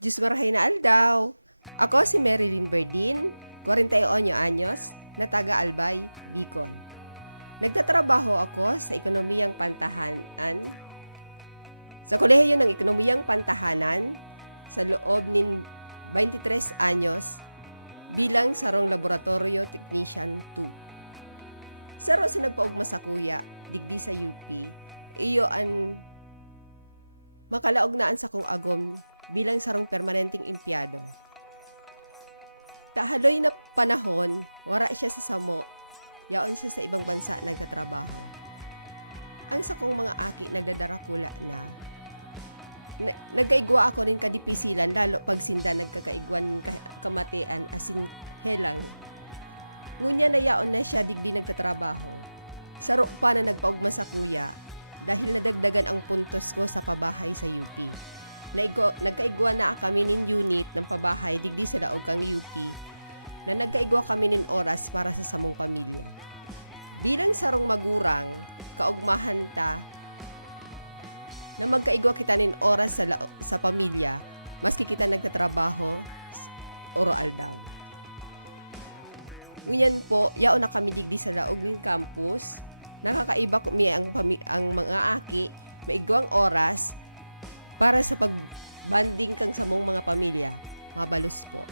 Diyos marahay na aldaw. Ako si Marilyn Berdin, 41 anyos, na taga Albay, Bicol. Nagtatrabaho ako sa ekonomiyang pantahanan, sa kolehiyo ng ekonomiyang pantahanan sa loob ng 23 anyos bilang sarong laboratorio technician 2. Saro sa nagpaugma sa kuya, digdi sa UP, iyo an makalaog naan sa kong agom bilang sarong permanenteng empleyado. Tahaloy na panahon, wara siya sa samo, yaon siya sa ibang bansa nagtatrabaho. Ang sa kong mga aki nagdadarakula na, nagkaigwa ako rin kadipisilan, lalo pag sinda nagkakaigwan kamatian asin helang. Ngunya na yaon na siya digdi nagtatrabaho. Saro pa na nagpaugma sa kuya dahil nadagdagan ang puntos ko sa pabahay sa UP. Nagkaigwa na kami nin unit ng pabahay digdi sa laog kang UP na nagkaigwa kami nin oras para sa samong pamilya. Bilang sarong magurang, kaugmahan ta na magkaigwa kita nin oras sa pamilya maski kita nagtatrabaho oro aldaw. Ngunyan po, yaon na kami digdi sa laog ng campus. Nakakaiba ko ang mga aki, maigwang oras para sa pagbanding kang sa mong mga pamilya. Mabalos po.